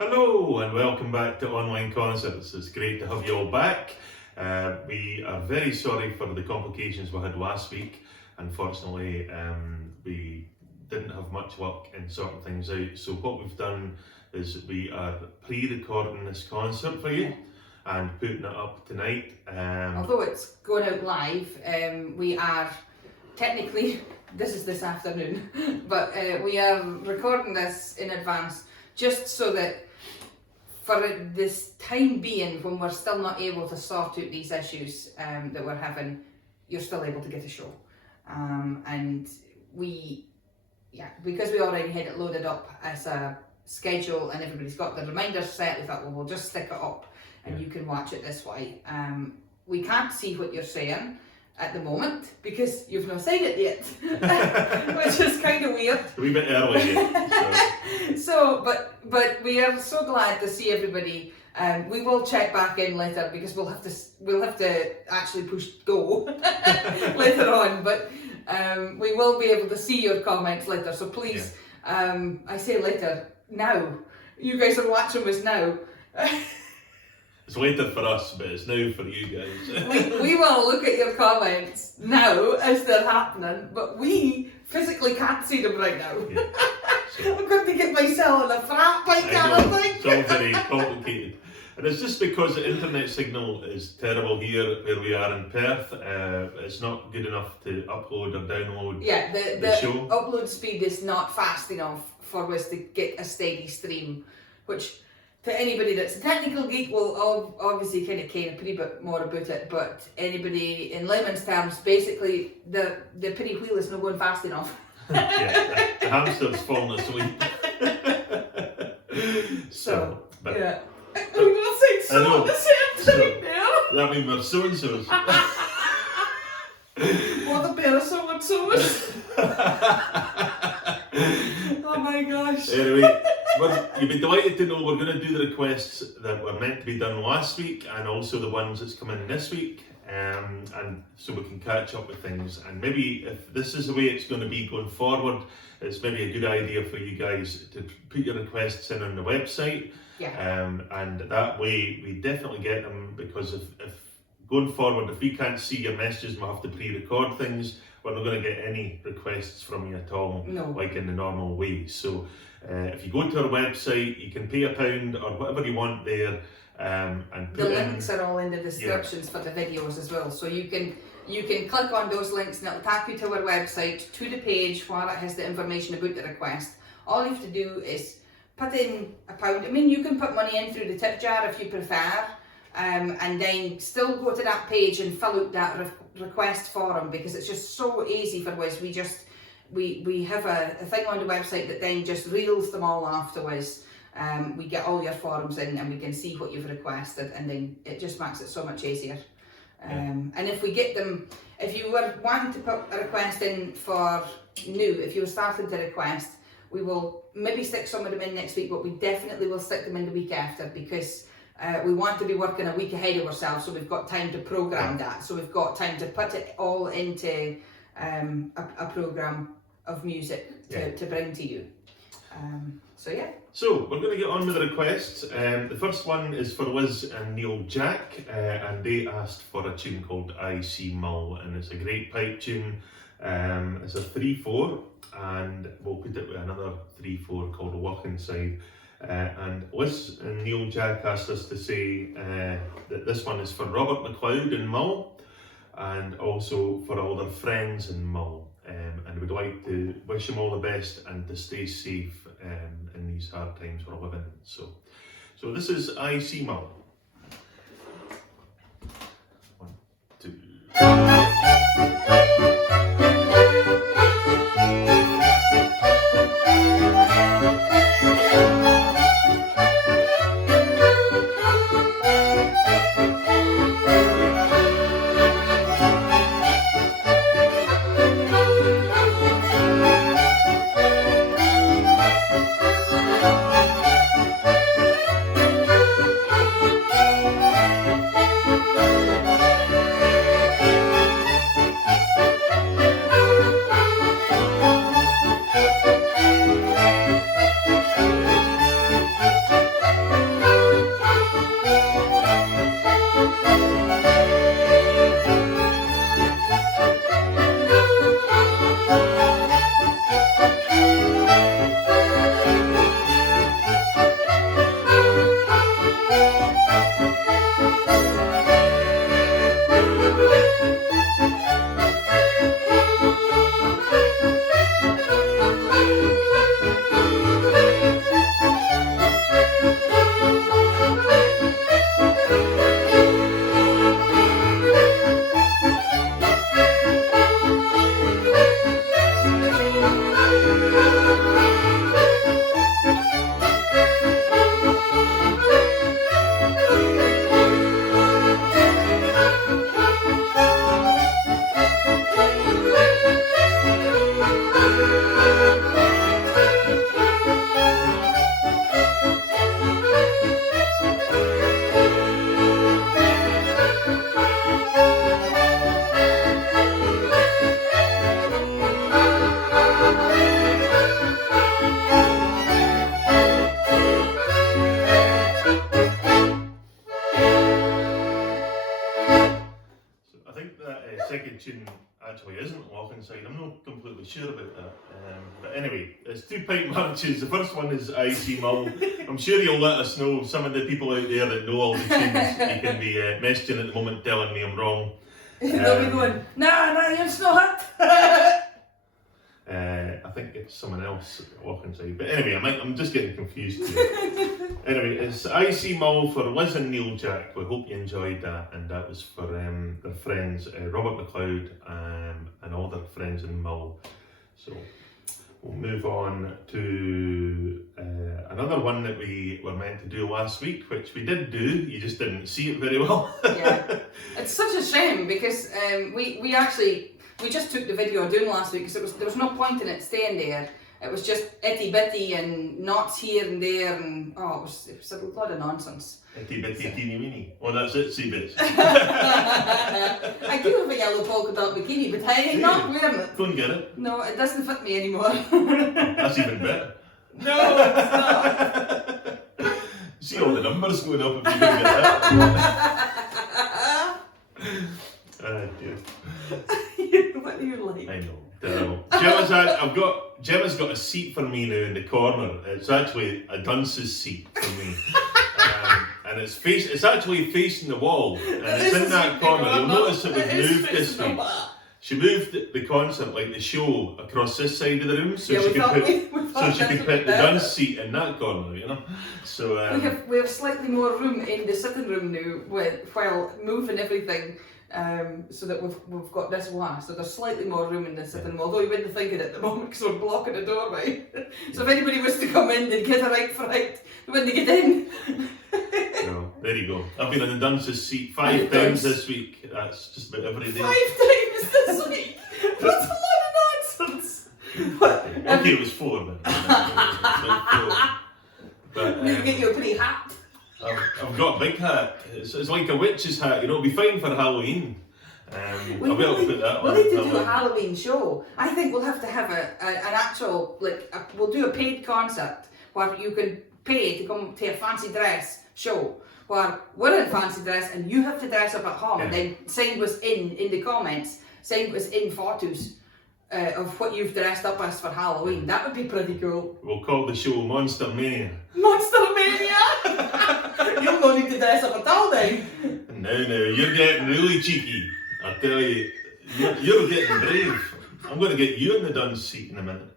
Hello and welcome back to Online Concerts. It's great to have you all back. We are very sorry for the complications we had last week. Unfortunately, we didn't have much luck in sorting things out. So what we've done is we are pre-recording this concert for you and putting it up tonight. Although it's going out live, we are technically, this afternoon, but we are recording this in advance just so that for this time being, when we're still not able to sort out these issues that we're having, you're still able to get a show. And because we already had it loaded up as a schedule and everybody's got the reminders set, we thought, well, we'll just stick it up and you can watch it this way. We can't see what you're saying at the moment because you've not seen it yet, which is kind of weird. A wee bit early yet. But we are so glad to see everybody. We will check back in later because we'll have to actually push go later on. But we will be able to see your comments later. So please, I say later, now. You guys are watching us now. It's later for us, but it's now for you guys. we will look at your comments now as they're happening, but we physically can't see them right now. Yeah. So, I'm going to get myself in a frat bike kind of thing. It's all very complicated. And it's just because the internet signal is terrible here where we are in Perth. It's not good enough to upload or download the show. Upload speed is not fast enough for us to get a steady stream, which to anybody that's a technical geek will obviously kind of care a pretty bit more about it, but anybody in layman's terms, basically the pretty wheel is not going fast enough. Yeah, the hamster's fallen asleep. But yeah. I'm going to say so at the same time now. That means we're so-and-so's. What a pair of so-and-so's. Oh my gosh. Anyway, you'll be delighted to know we're going to do the requests that were meant to be done last week and also the ones that's come in this week, and so we can catch up with things. And maybe if this is the way it's going to be going forward, it's maybe a good idea for you guys to put your requests in on the website. And that way we definitely get them, because if going forward, if we can't see your messages, we'll have to pre-record things. We're not going to get any requests from you at all, like in the normal way. So if you go to our website, you can pay £1 or whatever you want there, and the links are all in the descriptions for the videos as well. So you can click on those links and it'll take you to our website, to the page where it has the information about the request. All you have to do is put in £1. I mean, you can put money in through the tip jar if you prefer, and then still go to that page and fill out that request form, because it's just so easy for us. We have a thing on the website that then just reels them all off to us. We get all your forms in and we can see what you've requested, and then it just makes it so much easier. And if we get them, if you were wanting to put a request in for new, if you were starting to request, we will maybe stick some of them in next week, but we definitely will stick them in the week after, because we want to be working a week ahead of ourselves, so we've got time to program that. So we've got time to put it all into a program of music to bring to you. So we're going to get on with the requests. The first one is for Liz and Neil Jack, and they asked for a tune called I See Mull, and it's a great pipe tune. It's a 3/4, and we'll put it with another 3/4 called Lomond Ceilidh. And Liz and Neil Jack asked us to say that this one is for Robert McLeod in Mull, and also for all their friends in Mull. And we'd like to wish them all the best and to stay safe in these hard times we're living in. So this is I See Mull. 1, 2. Side. I'm not completely sure about that. But anyway, it's 2 pint marches. The first one is IC Mull. I'm sure you'll let us know, some of the people out there that know all the tunes. You can be messaging at the moment telling me I'm wrong. They'll be going, nah, it's not. I think it's someone else walking inside. But anyway, I'm just getting confused here. Anyway, it's IC Mull for Liz and Neil Jack. We hope you enjoyed that. And that was for their friends, Robert McLeod and all their friends in Mull. So we'll move on to another one that we were meant to do last week, which we did do. You just didn't see it very well. Yeah, it's such a shame because we just took the video doing last week because there was no point in it staying there. It was just itty bitty and knots here and there, and it was a lot of nonsense. Itty bitty teeny weeny. Oh, that's it, see bits. I do have a yellow polka dot bikini, but I am not wearing it. Go and get it. No, it doesn't fit me anymore. That's even better. No, it's not. See all the numbers going up if you don't get that. Dear. What do you like? I know, terrible. Gemma's got a seat for me now in the corner. It's actually a dunce's seat for me. And it's actually facing the wall. And it's in that corner. You'll notice that we've moved this week. She moved the concert, like the show, across this side of the room, so she could put the dunce seat in that corner, you know. So we have slightly more room in the sitting room now, while moving everything. So that we've got this one, so there's slightly more room in the sitting room, although you wouldn't think it at the moment because we're blocking the doorway. So if anybody was to come in, they'd get a right fright when they get in. No, there you go. I've been on the dunce's seat 5 times this week. That's just about every day. 5 times this week? That's a lot of nonsense. Okay, it was 4 then. But you get you a pretty hat. I've got a big hat. It's like a witch's hat, you know, it'll be fine for Halloween. I'll be able to put that on. We'll need to do a Halloween show. I think we'll have to have an actual, we'll do a paid concert where you can pay to come to a fancy dress show where we're in fancy dress and you have to dress up at home and then send us in the comments, send us in photos of what you've dressed up as for Halloween. That would be pretty cool. We'll call the show Monster Mania. Monster Mania? You'll no need to dress up at all then. No, you're getting really cheeky. I tell you, you're getting brave. I'm going to get you in the dunce seat in a minute.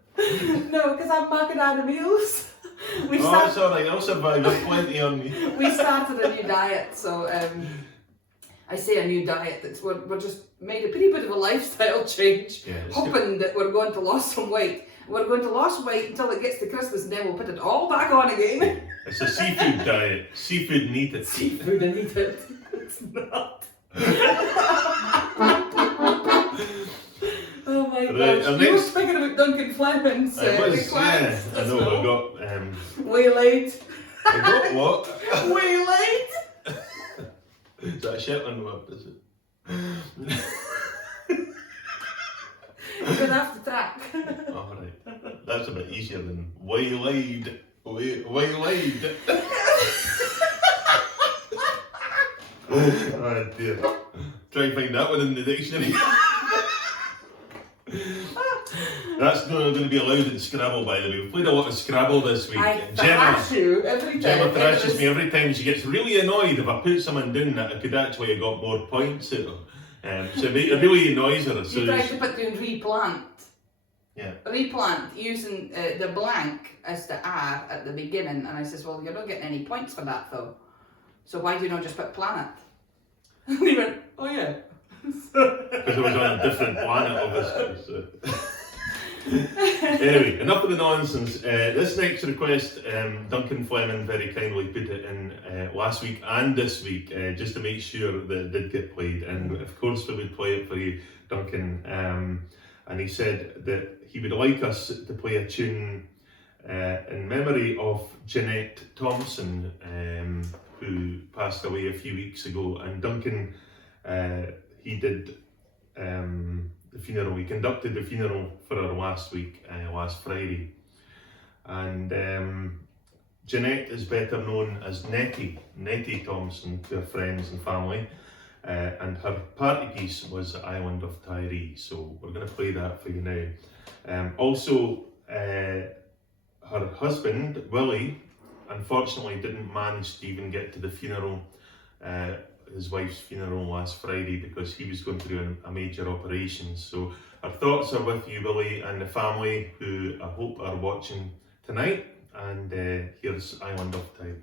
No, because I'm macadamia meals. That's alright, I'll survive. There's plenty on me. We started a new diet, so I say a new diet. We're just made a pretty bit of a lifestyle change, hoping that we're going to lose some weight. We're going to lose weight until it gets to Christmas, and then we'll put it all back on again. It's a seafood diet. Seafood and eat it. Seafood and eat it. It's not. Oh my gosh. You were speaking about Duncan Fleming's request. Yeah, I know. I got waylaid. I got what? Waylaid. Is that a Shetland word, is it? You're gonna have to tack. Alright. That's a bit easier than waylaid. Waylaid. Oh dear. Try and find that one in the dictionary. That's not going to be allowed in Scrabble, by the way. We've played a lot of Scrabble this week. Gemma thrashes me every time. She gets really annoyed if I put someone down that I could actually have got more points out of. So it really annoys her. You tried to put down replant. Yeah. Replant, using the blank as the R at the beginning. And I says, well, you're not getting any points for that though. So why do you not just put planet? And he went, oh yeah. Because I was on a different planet, obviously. So. Anyway, enough of the nonsense. This next request, Duncan Fleming very kindly put it in last week and this week, just to make sure that it did get played. And of course, we would play it for you, Duncan. And he said that he would like us to play a tune in memory of Jeanette Thompson, who passed away a few weeks ago. And Duncan, he did the funeral. He conducted the funeral for her last week, last Friday. And Jeanette is better known as Nettie Thompson to her friends and family. and her party piece was Island of Tyree, so we're going to play that for you now. Also, her husband, Willie, unfortunately didn't manage to even get to the funeral, his wife's funeral last Friday, because he was going through a major operation. So our thoughts are with you, Willie, and the family, who I hope are watching tonight. And here's Island of Tyree.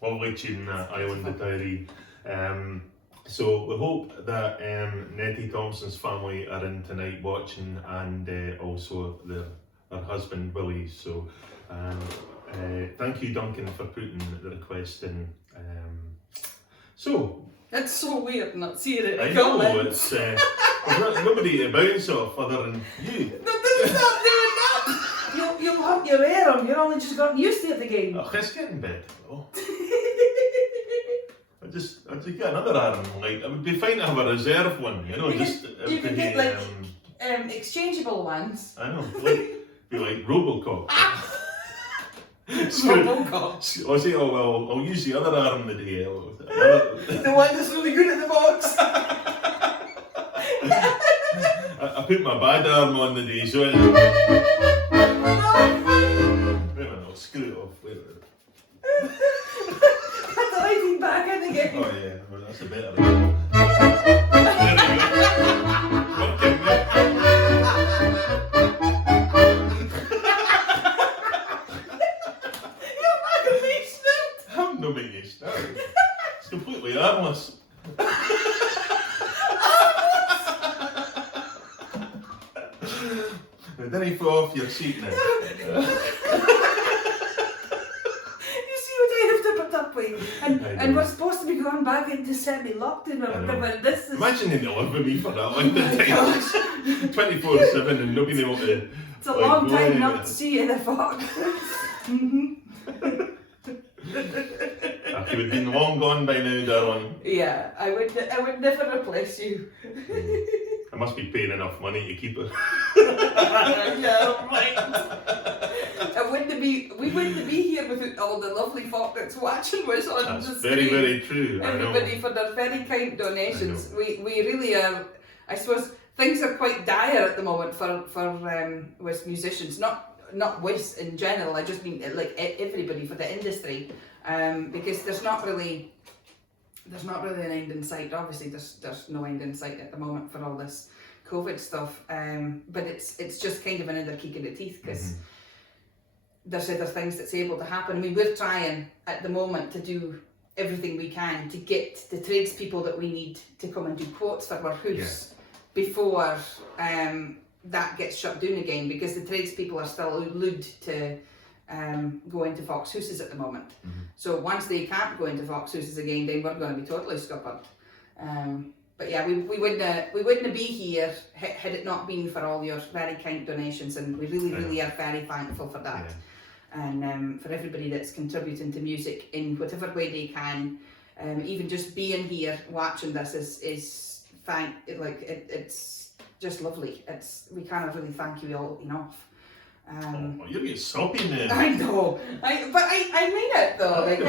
Lovely tune, that Island of Tyree. So we hope that Nettie Thompson's family are in tonight watching, and also her husband Willie. So thank you, Duncan, for putting the request in. So it's so weird not seeing it. I know, it's nobody to bounce off other than you. No, don't stop doing that. You'll have your hair on, you're only just gotten used to it again. Oh, it's getting better. Oh. I just get another arm. Like, it would be fine to have a reserve one, you know. You can get like exchangeable ones. I know, be like Robocop. Robocop. I say, oh well, I'll use the other arm today. The one that's really good at the box. I put my bad arm on the day, so wait a minute, I'll screw it off. Wait a minute. Put the lighting back in again. Oh yeah, well, that's a better one. There we go. Working there. You're not going to be snipped. I'm not making it start. It's completely armless. Now, didn't fall off your seat now. You see what I have to put up with? And we're supposed to be going back into semi-lockdown or whatever. This is... Imagine they live with me for that length of time. 24/7 and not being able to. It's a long time not to see you in a fog. You would have been long gone by now, darling. Yeah, I would never replace you. I must be paying enough money to keep it. Yeah, right. We wouldn't be here without all the lovely folk that's watching us on That's the very, screen. very true. Everybody for their very kind donations. We really are I suppose things are quite dire at the moment for with musicians, not with in general. I just mean like everybody for the industry, because there's not really an end in sight. Obviously, there's no end in sight at the moment for all this COVID stuff. But it's just kind of another kick in the teeth because there's other things that's able to happen. I mean, we're trying at the moment to do everything we can to get the tradespeople that we need to come and do quotes for our house before that gets shut down again, because the tradespeople are still allowed to go into Fox houses at the moment. So once they can't go into Fox houses again, then we're going to be totally scuppered. But yeah, we wouldn't be here had it not been for all your very kind donations, and we really are very thankful for that. And for everybody that's contributing to music in whatever way they can, even just being here watching this is it's just lovely. We can't really thank you all enough. You're getting soppy now. I know, but I mean it though. Like,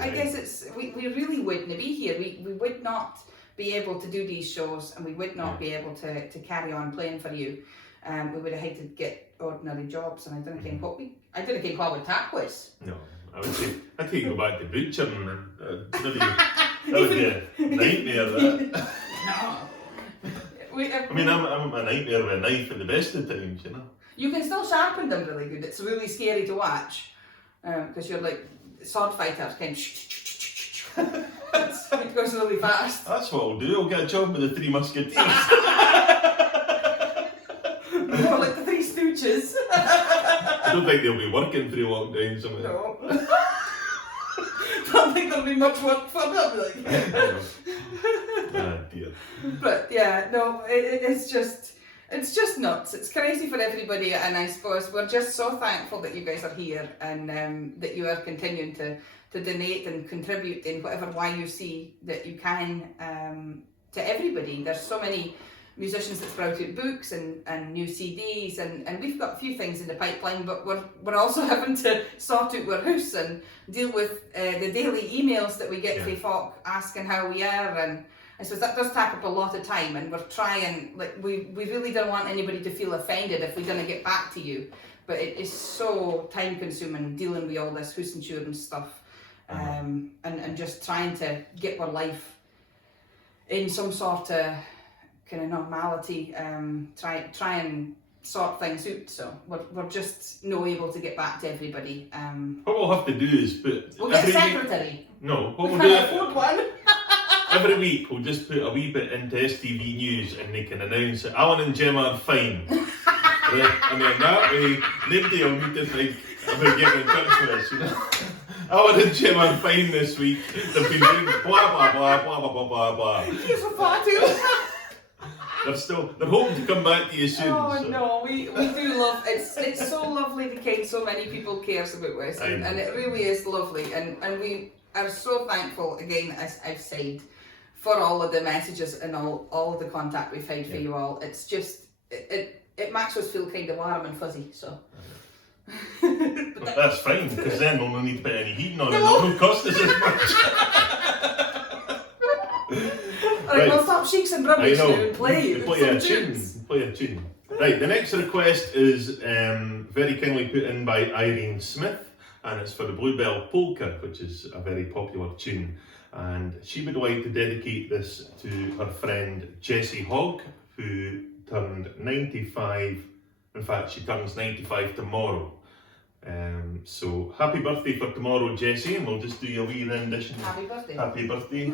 I guess it's we really wouldn't be here. We would not be able to do these shows, and we would not be able to carry on playing for you. We would have had to get ordinary jobs, and I don't think what would tap was. No, I would say I'd take you go back to butchering, and that would be a nightmare. That. No. I mean, I'm a nightmare with a knife at the best of times, you know. You can still sharpen them really good. It's really scary to watch because you're like sword fighter kind of. It goes really fast. That's what I'll do. I'll get a job with the Three Musketeers. More like the Three Stooges. I don't think they'll be working through lockdown somewhere. No. Don't think there'll be much work for them. Like. Ah, dear. But yeah, no, it's just nuts. It's crazy for everybody, and I suppose we're just so thankful that you guys are here and that you are continuing to donate and contribute in whatever way you see that you can to everybody. There's so many musicians that sprout out books and new CDs, and we've got a few things in the pipeline, but we're also having to sort out our house and deal with the daily emails that we get from folk asking how we are, and I suppose that does take up a lot of time, and we're trying, like, we really don't want anybody to feel offended if we don't get back to you, but it is so time consuming dealing with all this house insurance stuff, and just trying to get our life in some sort of kind of normality, try and sort things out, so we're just not able to get back to everybody. What we'll have to do is we'll get a secretary. No, what We we'll can't do afford one. every week we'll just put a wee bit into STV News, and they can announce that Alan and Gemma are fine. Right? And then that way nobody will need to think about getting in touch with us, you know. Alan and Gemma are fine this week. They've been doing blah blah blah blah blah blah blah blah. You're so far too. They're hoping to come back to you soon. Oh so. no, we do love it's so lovely to kind so many people cares about us, and it really is lovely, and we are so thankful again, as I've said, for all of the messages and all of the contact we've had for you all. It's just it makes us feel kind of warm and fuzzy, so But that's fine, because then we'll not need to put any heating on it. It won't cost us as much. Alright, we'll stop sheiks and rubbish now and play a tune. Right, the next request is very kindly put in by Irene Smith, and it's for the Bluebell Polka, which is a very popular tune. And she would like to dedicate this to her friend Jessie Hogg, who turned 95. In fact, she turns 95 tomorrow. So happy birthday for tomorrow, Jessie, and we'll just do your wee rendition. Happy birthday. Happy birthday.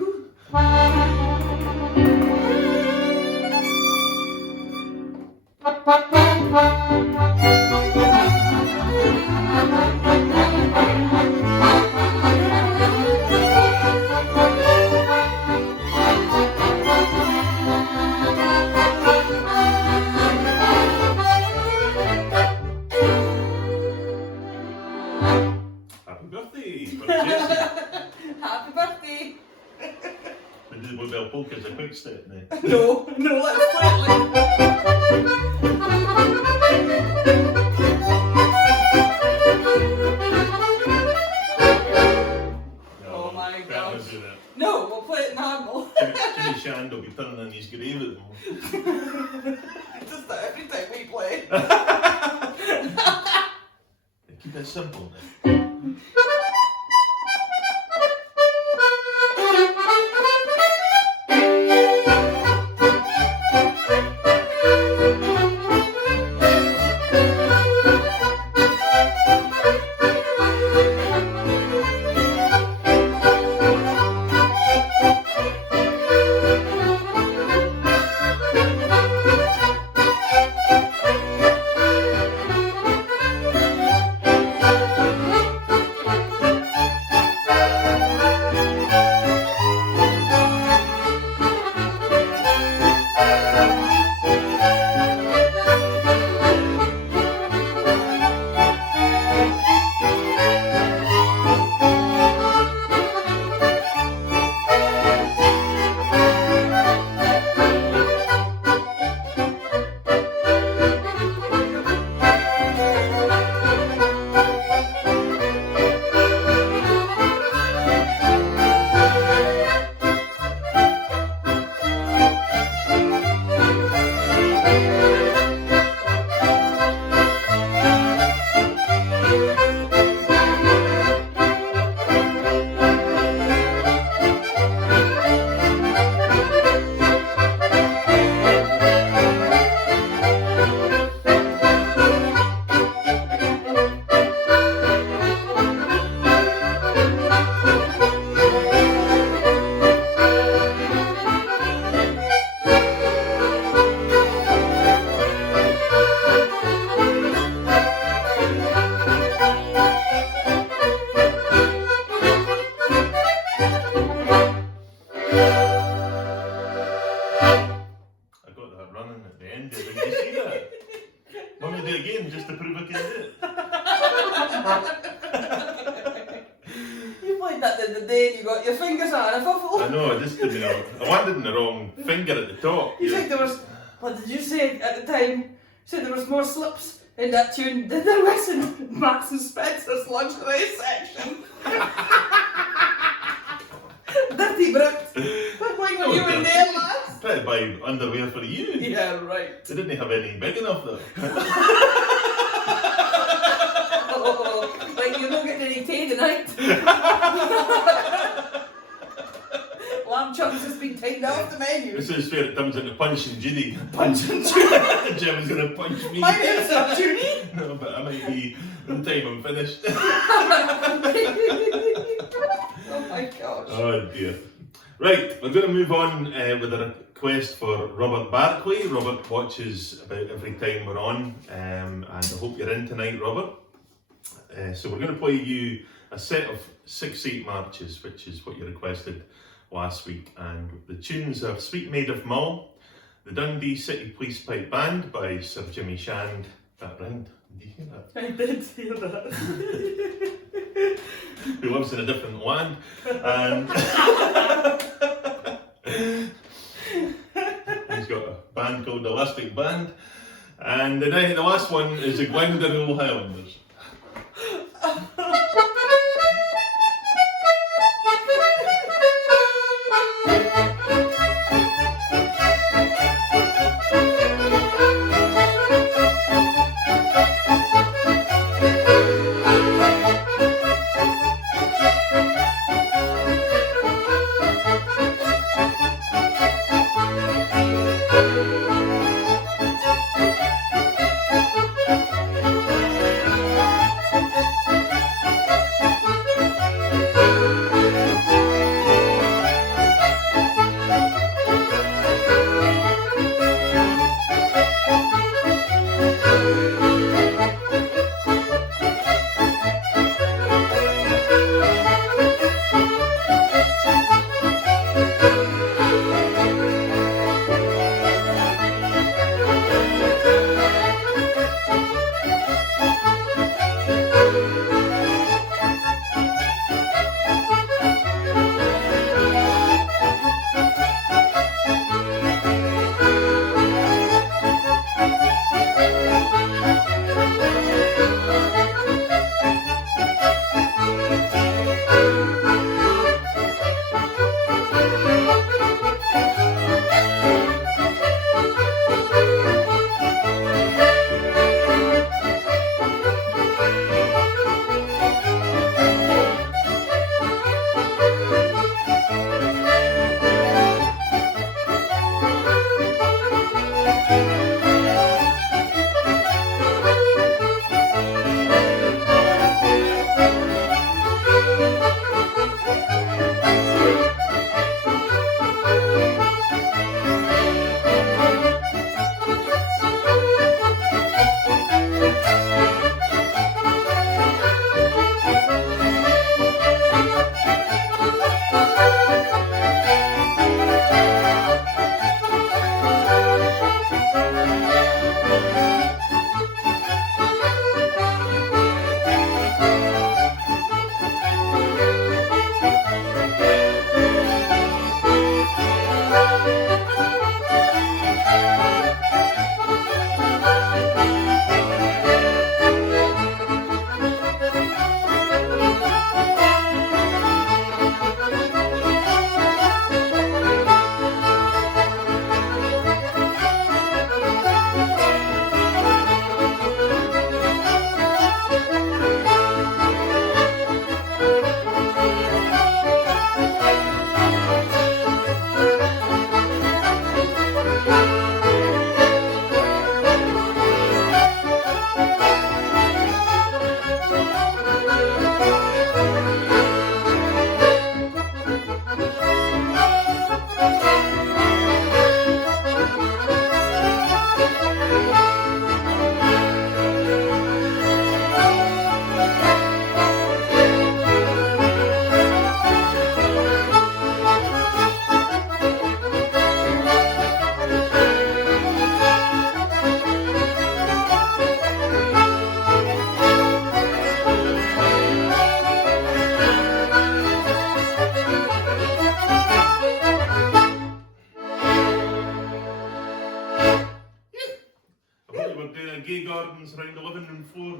Happy birthday for Jessie. Happy birthday. We do the Bluebell Polka as a quick step now. No, let's play it Oh my my That gosh. was it. No, we'll play it normal. Jimmy Shand will be turning in his grave at the moment. Just that every time we play. Keep it simple then. Just to prove I can do it. You played that the other day and you got your fingers on a fuffle. I know, I just didn't know. I landed in the wrong finger at the top. You think there was, what did you say at the time? You said there was more slips in that tune than there was in Marks and Spencer's lingerie section. Dirty Brooks. What going on you in there, lads? Try to buy underwear for you. Yeah, right. They didn't have any big enough though. Oh, like you're not getting any tea tonight. Lamb chops has been taken off the menu. This is where it comes into Punch and Judy. Punch and Judy. Jim is going to punch me. My name's not Judy. No, but I might be by the time I'm finished. Oh my gosh. Oh dear. Right, we're going to move on with a request for Robert Barclay. Robert watches about every time we're on, and I hope you're in tonight, Robert. So we're going to play you a set of 6/8 marches, which is what you requested last week, and the tunes are Sweet Maid of Mull, the Dundee City Police Pipe Band by Sir Jimmy Shand. That rhymed. Did you hear that? I did hear that. Who lives in a different land, and he's got a band called the Elastic Band, and the last one is the Glendalough Highlanders.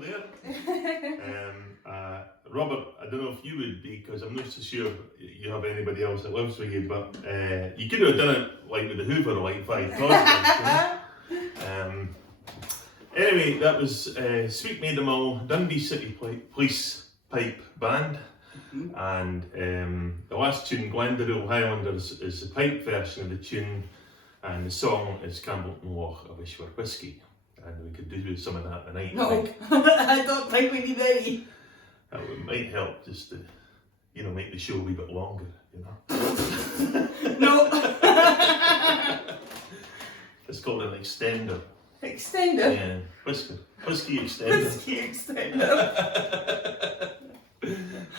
there. Robert, I don't know if you would be, because I'm not so sure you have anybody else that lives with you, but you could have done it like with the Hoover, like 5 times. Anyway, that was Sweet Maid of Mull, Dundee City Police Pipe Band. And the last tune, Glendaruel Highlanders, is the pipe version of the tune, and the song is Campbellton Loch of Ishwar Whiskey. And we could do some of that tonight. No, I don't think we need any. That might help just to, make the show a wee bit longer, No. It's called an extender. Extender? Yeah, whiskey extender. Whiskey extender.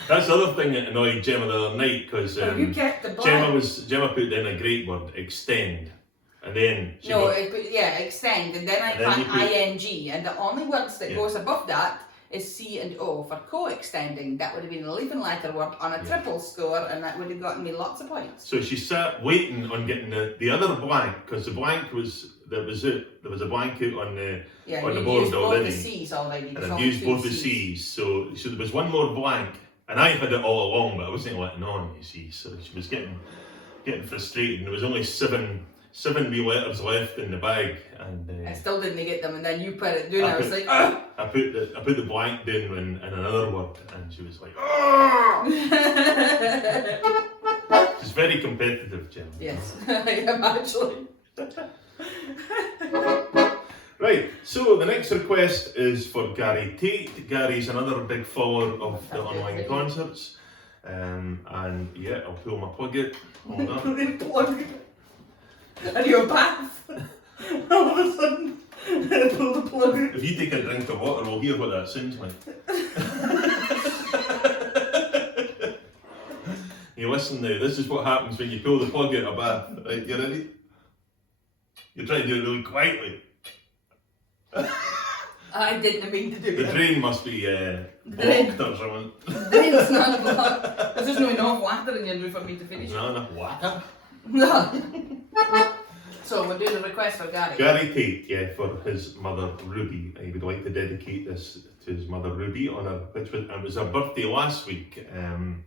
That's the other thing that annoyed Gemma the other night, because You kept the blank. Gemma put in a great word, extend, and then she extend, and then I And then you put put- ing, and the only words that Yeah. goes above that is C and O for co-extending. That would have been a leaving letter word on a triple score, and that would have gotten me lots of points. So she sat waiting on getting the other blank, because the blank that was it. There was a blank out on the Yeah, on the you board used both already. the C's already. And There's I've only used 2 both the C's, so there was one more blank, and I had it all along, but I wasn't letting on, you see, so she was getting frustrated, and there was only seven wee letters left in the bag, and I still didn't get them, and then you put it down. I was like, I put the blank down in another word, and she was like, oh! She's very competitive, Jim. yes, I am actually. Right, so the next request is for Gary Tate. Gary's another big follower of the online concerts. And yeah, I'll pull my plug out. Hold on. Plug. And your bath. All of a sudden, pull the plug out. If you take a drink of water, we'll hear what that sounds like. You listen now, this is what happens when you pull the plug out of a bath. Right, you ready? You're trying to do it really quietly. I didn't mean to do The it. drain must be blocked or something. It's not blocked. There's just no enough water in your roof for me to finish. There's not enough water. No. So we'll do the request for Gary. Gary Tate, yeah, for his mother Ruby. He would like to dedicate this to his mother Ruby on her, it was her birthday last week. I'm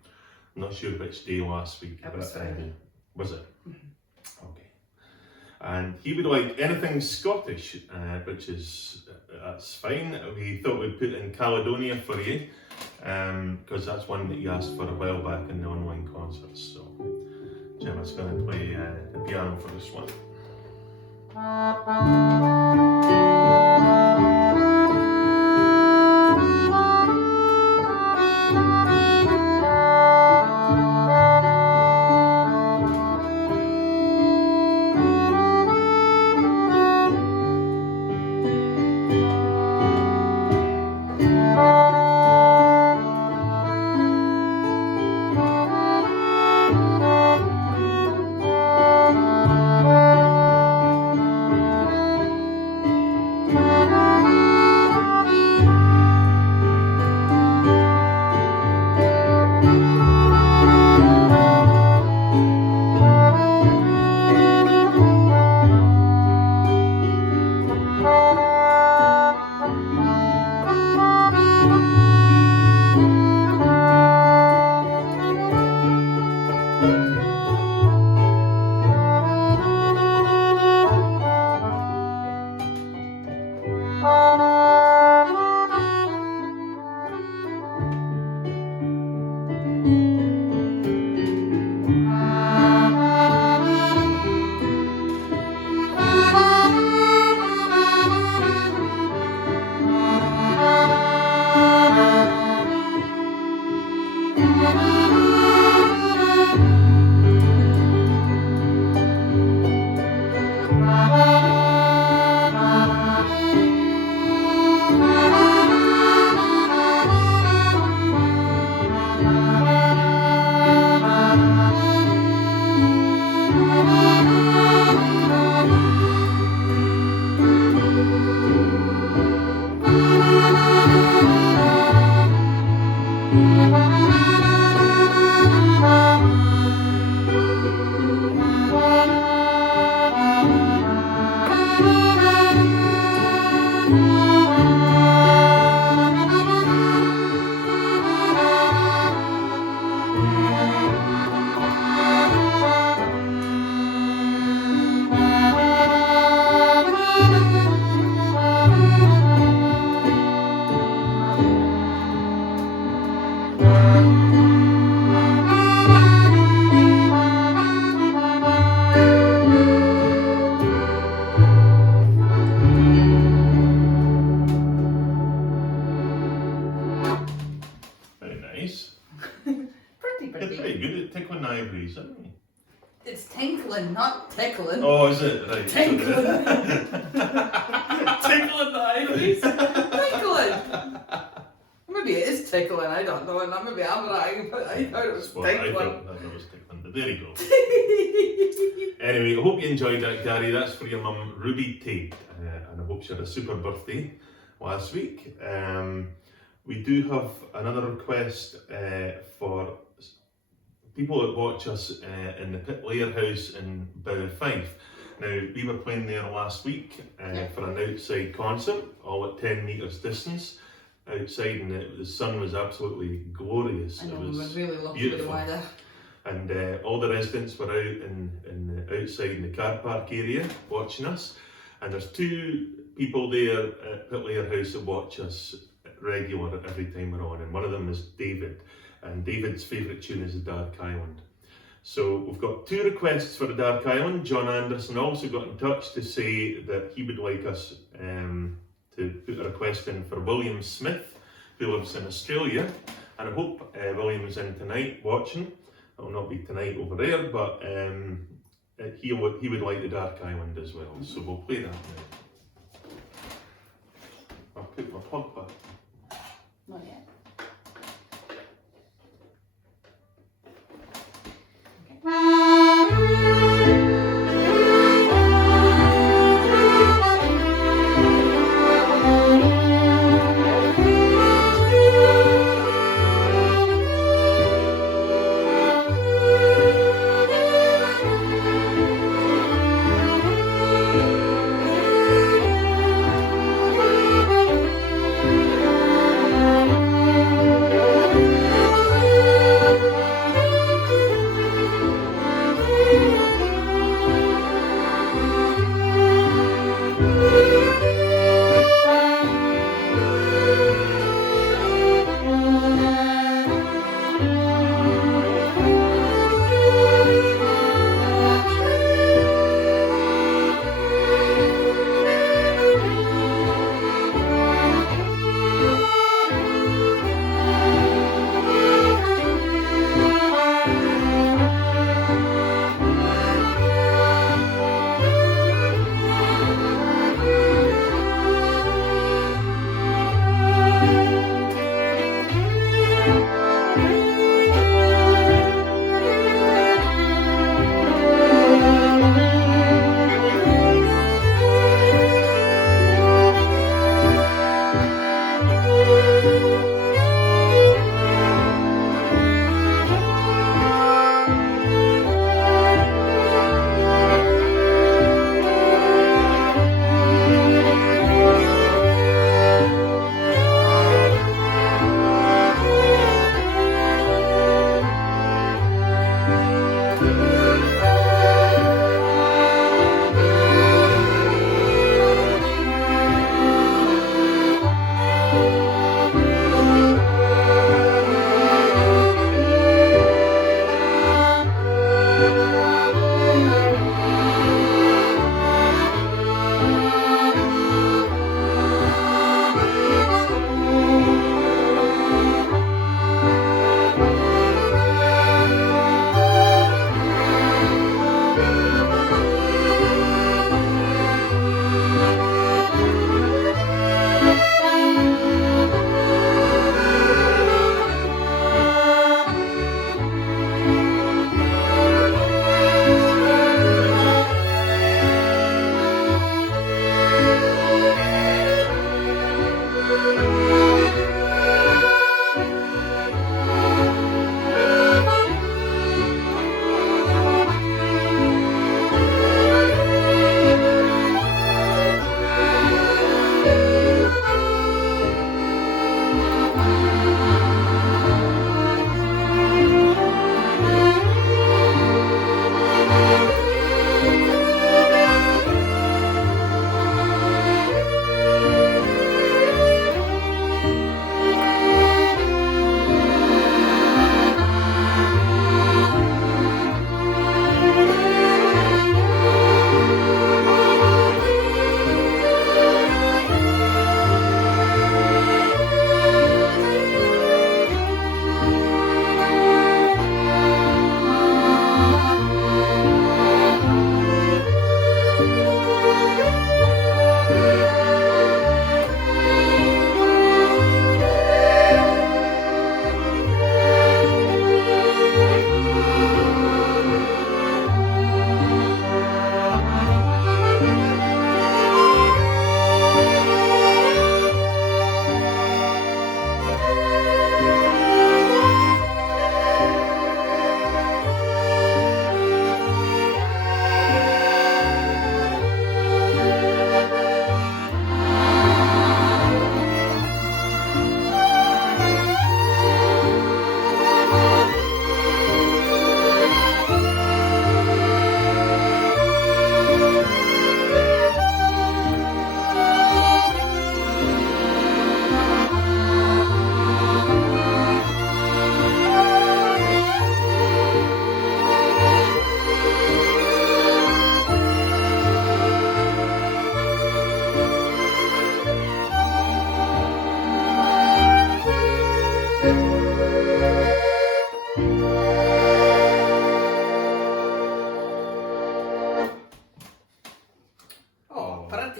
not sure which day last week. It was Friday. Was it? Okay. And he would like anything Scottish, which is that's fine. We thought we'd put in Caledonia for you, because that's one that you asked for a while back in the online concerts. So Gemma's going to play the piano for this one. very good at tickling the ivories, aren't you? It's tinkling, not tickling. Oh, is it? Right. Tinkling. Tickling the ivories. Tickling! Maybe it is tickling, I don't know, and maybe I'm right, but I thought it was Well, I tinkling. thought that was tickling, but there you go. Anyway, I hope you enjoyed that, Gary. That's for your mum, Ruby Tate, and I hope she had a super birthday last week. We do have another request for people that watch us in the Pit Layer House in Fife. Now, we were playing there last week for an outside concert, all at 10 metres distance outside, and the sun was absolutely glorious. I know, It we was were really lucky with the beautiful. weather. And all the residents were out outside in the car park area watching us. And there's two people there at Pit Layer House that watch us regular every time we're on, and one of them is David. And David's favourite tune is The Dark Island. So we've got two requests for The Dark Island. John Anderson also got in touch to say that he would like us to put a request in for William Smith, who lives in Australia. And I hope William's in tonight watching. It will not be tonight over there, but he would like The Dark Island as well. So we'll play that now. I'll put my plug back. Not yet.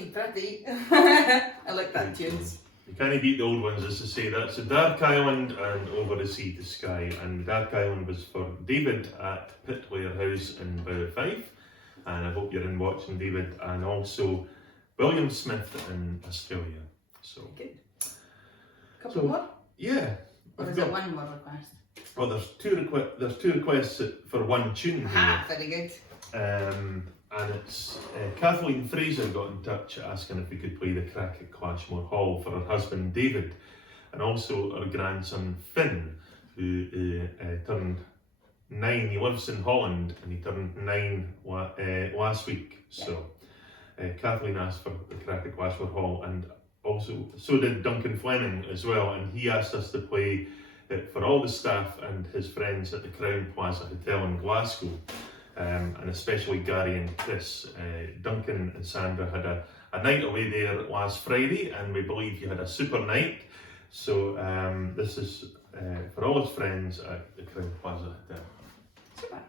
pretty. I like that tunes. You can't beat the old ones, as to say. That's the Dark Island and Over the Sea to Sky. And Dark Island was for David at Pitware House in Bow Fife. And I hope you're in watching David, and also William Smith in Australia. So Good. Couple more? Yeah. Or is it one more request? Well, there's two requests for one tune here. Ah, very good. And it's Kathleen Fraser got in touch asking if we could play the Crack at Clashmore Hall for her husband David, and also her grandson Finn, who turned 9. He lives in Holland and he turned 9 last week. So Kathleen asked for the Crack at Clashmore Hall, and also so did Duncan Fleming as well, and he asked us to play it for all the staff and his friends at the Crown Plaza Hotel in Glasgow. And especially Gary and Chris. Duncan and Sandra had a night away there last Friday, and we believe you had a super night. So this is for all his friends at the Crown Plaza Hotel. Super.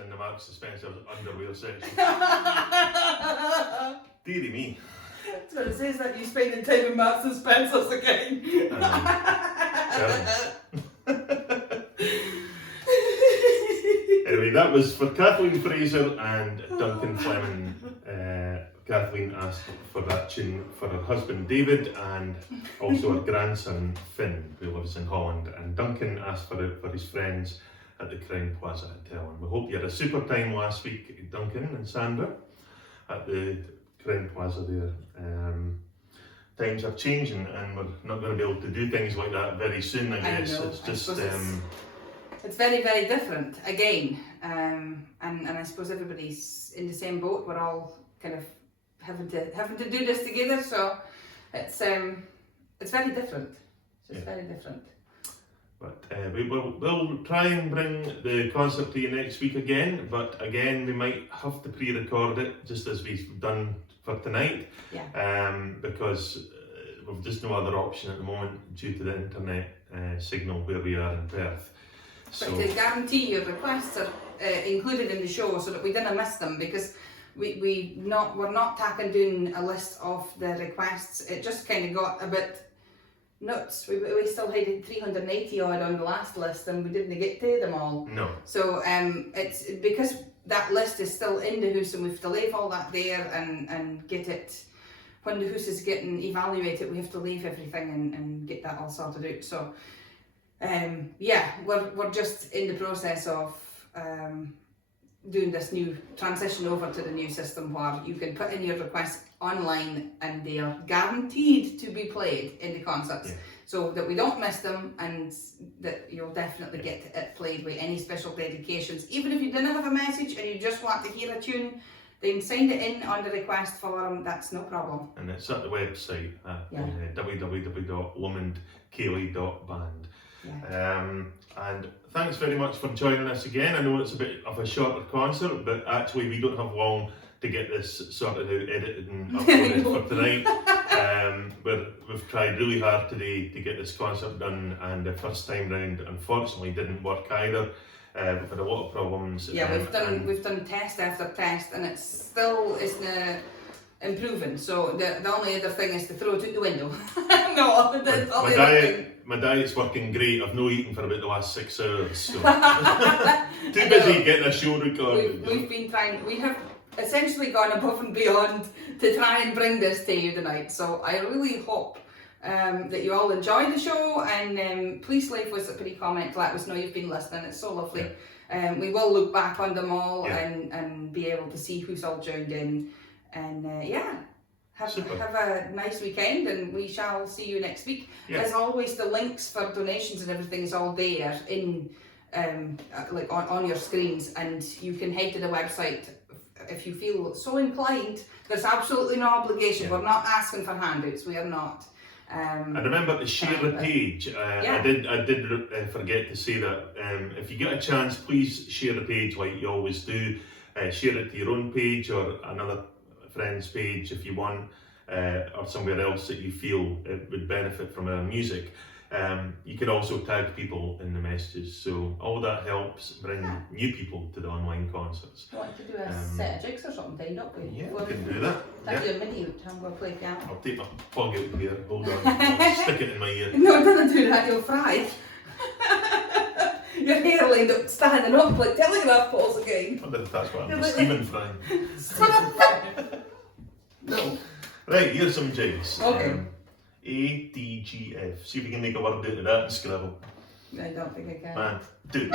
than the Marks and Spencer's underwear section. Deary me. That's what it says, that you spending time in Marks and Spencer's again. Anyway, that was for Kathleen Fraser and Duncan Fleming. Kathleen asked for that tune for her husband David and also her grandson Finn, who lives in Holland. And Duncan asked for it for his friends at the Crown Plaza Hotel. And we hope you had a super time last week, Duncan and Sandra, at the Crown Plaza there. Times are changing and we're not going to be able to do things like that very soon, I guess. know. It's just it's very, very different again, and I suppose everybody's in the same boat. We're all kind of having to do this together, so it's very different. It's just very different. But we'll try and bring the concert to you next week again, but again we might have to pre-record it just as we've done for tonight, because we've just no other option at the moment due to the internet signal where we are in Perth. So, but to guarantee your requests are included in the show so that we didn't miss them, because we're not taking down a list of the requests. It just kind of got a bit nuts. We still had 380 odd on the last list and we didn't get to them all. No. So it's because that list is still in the house and we have to leave all that there and get it. When the house is getting evaluated, we have to leave everything and get that all sorted out. So we're just in the process of doing this new transition over to the new system where you can put in your requests online and they are guaranteed to be played in the concerts, so that we don't miss them and that you'll definitely get it played with any special dedications. Even if you didn't have a message and you just want to hear a tune, then send it in on the request form, that's no problem. And it's at the website at www.lomondceilidh.band. And thanks very much for joining us again. I know it's a bit of a shorter concert, but actually we don't have long to get this sorted out, edited and uploaded for tonight. But we've tried really hard today to get this concert done, and the first time round unfortunately didn't work either. We've had a lot of problems. We've done test after test and it still isn't improving. So the only other thing is to throw it out the window. My diet's working great. I've no eaten for about the last 6 hours. So. Too busy getting a show recorded. We have essentially gone above and beyond to try and bring this to you tonight. So I really hope that you all enjoy the show, and please leave us a pretty comment, let us know you've been listening. It's so lovely. We will look back on them all and be able to see who's all joined in, and have a nice weekend, and we shall see you next week. As always, the links for donations and everything is all there in on your screens, and you can head to the website if you feel so inclined. There's absolutely no obligation. We're not asking for handouts. We are not. And remember to share the page. I did forget to say that. If you get a chance, please share the page like you always do. Share it to your own page or another friend's page if you want, or somewhere else that you feel it would benefit from our music. You can also tag people in the messages, so all that helps bring new people to the online concerts. I want to do a set of jigs or something, don't we? Yeah, we can do that. I'll do a mini time we'll play piano. I'll take my plug out here, hold on, I'll stick it in my ear. No, don't do that, you'll fry. Your hair will end up standing up like telegraph poles again. I wonder if that's what I'm Stephen frying. No. Right, here's some jigs. Okay. A, D, G, F. See if we can make a word out of that in Scrabble. I don't think I can. 1, 2.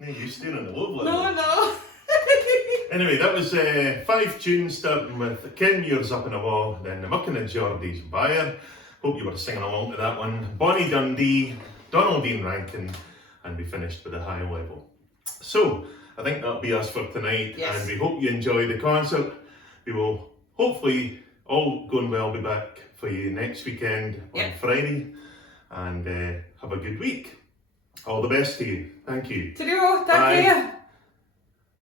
No, you staying on the low No, level. no. Anyway, that was 5 tunes, starting with Ken Muir's Up in a Wall, then the Muckin' and Geordie's Buyer. Hope you were singing along to that one. Bonnie Dundee, Donaldine Rankin, and we finished with a High Level. So, I think that'll be us for tonight, Yes. and we hope you enjoy the concert. We will hopefully, all going well, be back for you next weekend on Friday, and have a good week. All the best to you. Thank you. Cheerio, Bye. take care.